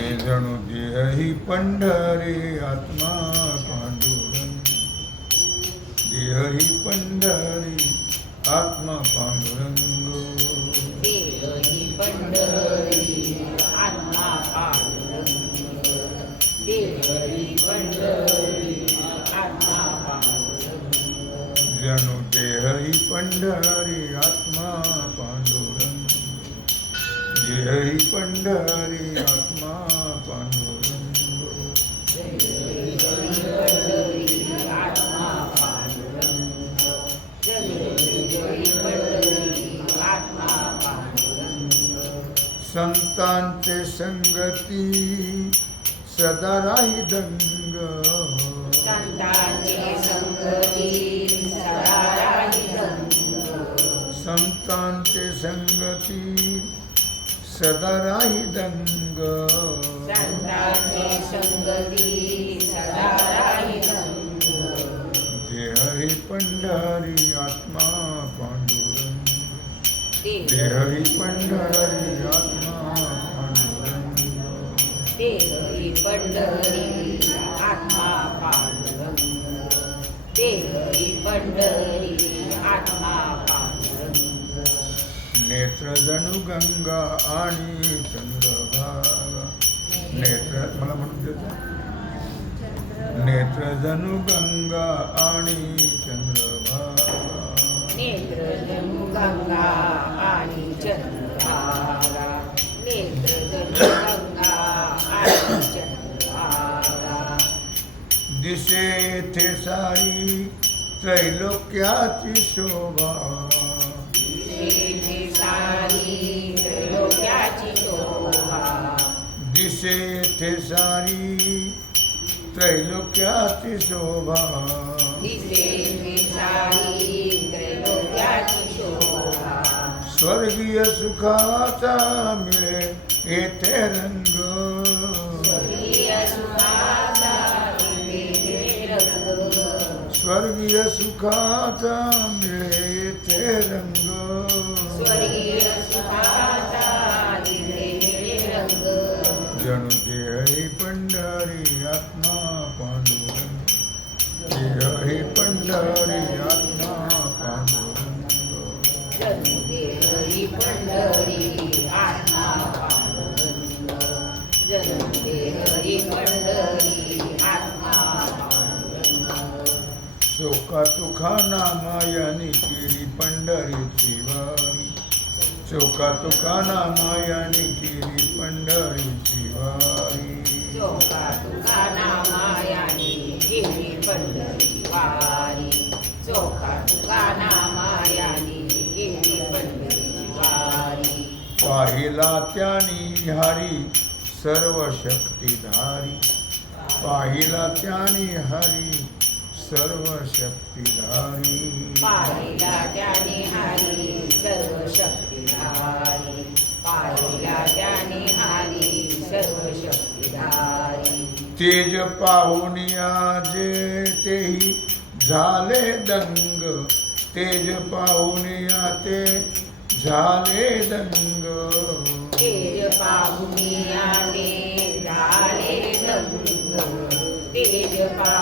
ते जणू देही पंढरी आत्मा पांडुरंग। देही पंढरी आत्मा पांडुरंग। देवही पंढरी आत्मा पांडुरंग। देवही पंढरी आत्मा पांडुरंग। जणू देही पंढरी आत्मा पांडुरंग। देही पंढरी संतांचे संगति सदा राही दंग। संतांची संगती सदा राही दंग। देह ही पंढरी आत्मा पांडुरंग। देह ही पंढरी आत्मा देवही पंढरी आत्मा पांडुरंग. देवही पंढरी आत्मा पांडुरंग. नेत्र जणू गंगा आणि चंद्रभागा. नेत्र मला म्हणून देतो नेत्र जणू गंगा आणि चंद्रभागा. नेत्र जणू गंगा आणि चंद्रभागा. नेत्र जणू गंगा येथे सारी त्रैलोक्याची शोभा। शोभा दिसेची सारी त्रैलोक्याची शोभा। स्वर्गीय सुखाचा मिळे येथे रंग। स्वर्गीय सुखाचा मिळे येथे रंग. स्वर्गीय सुखाचा विवेक रंग. जणू पंढरी आत्मा पांडुरंग. देही पंढरी आत्मा पांडुरंग. जन्मदेवी पंढरी आत्मा पांडुरंग. पंढरी शोका तुखा नामायानी केली पंढरीची वारी. शोका तुका नामायानी केली पंढरीची वारी. चोका तुका नामायानी गेली पंढरी वारी. चोका तुका नामायानी गेली पंढरी वारी पाहिला त्यानी हरी सर्व शक्तिधारी पाहिला त्यानी हरी सर्व शक्तिधारी पाहिला त्याने हारी सर्व शक्तिधारी पाहिला त्याने हारी सर्व शक्तिधारी तेज पाहून जे तेही झाले दंग। तेज पाहून ते झाले दंग। तेज पाहुनिया ते झाले दंग। तेज पाहुनिया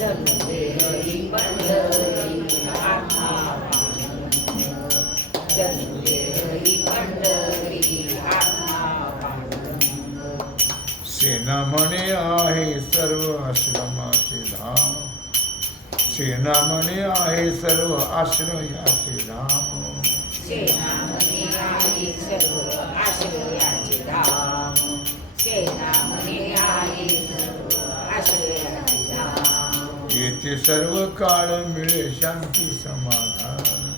सेनामणे आहे सर्व आश्रमाचे धाम. सेनामणे आहे सर्व आश्रयाचे धाम. सेनामणे आहे सर्व आश्रयाचे धाम. सेनामणे आहे येथे सर्व काळ मिळे शांती समाधान.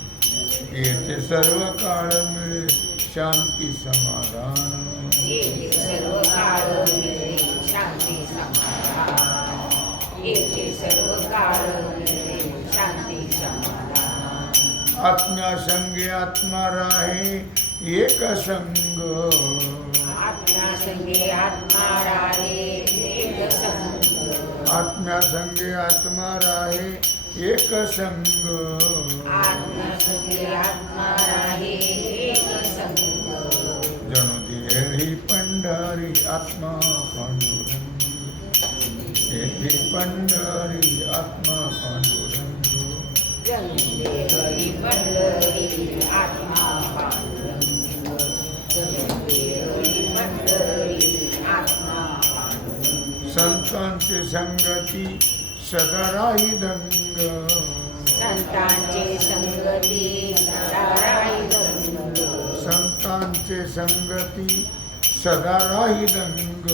येथे सर्व काळ मिळे शांती समाधान. आत्म्या संगे आत्मा राहे एक संग. आत्मा संगे आत्मा राहे एक संग. आत्म्या संगे। आत्मा राहे एक संग। जनु दिए ही पंडारी आत्मा पांडुरंग। हे आत्मा पांडुरंग। संतांची संगती सदा राही दंग संतांचे संगती सदा राही दंग संतांचे संगती सदा राही दंग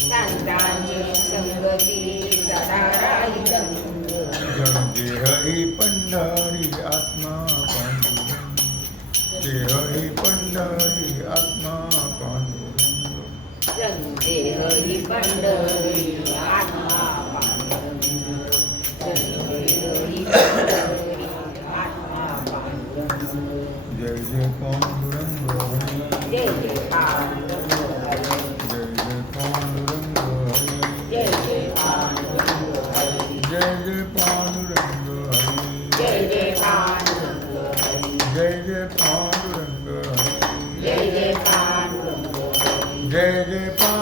संतांचे संगती सदा राही दंग जण देह ही पंढरी आत्मा पांडुरंग। देह ही पंढरी आत्मा चंदेहरी पंढरी आत्मा चंदेहरी पंढरी आत्मा जय जय पांडुरंग जय जय पांडुरंग जय जय पांडुरंग जय जय पांडुरंग जय जय पांडुरंग जय जय पांडुरंग जय जय पांडुरंग जय जय पांडुरंग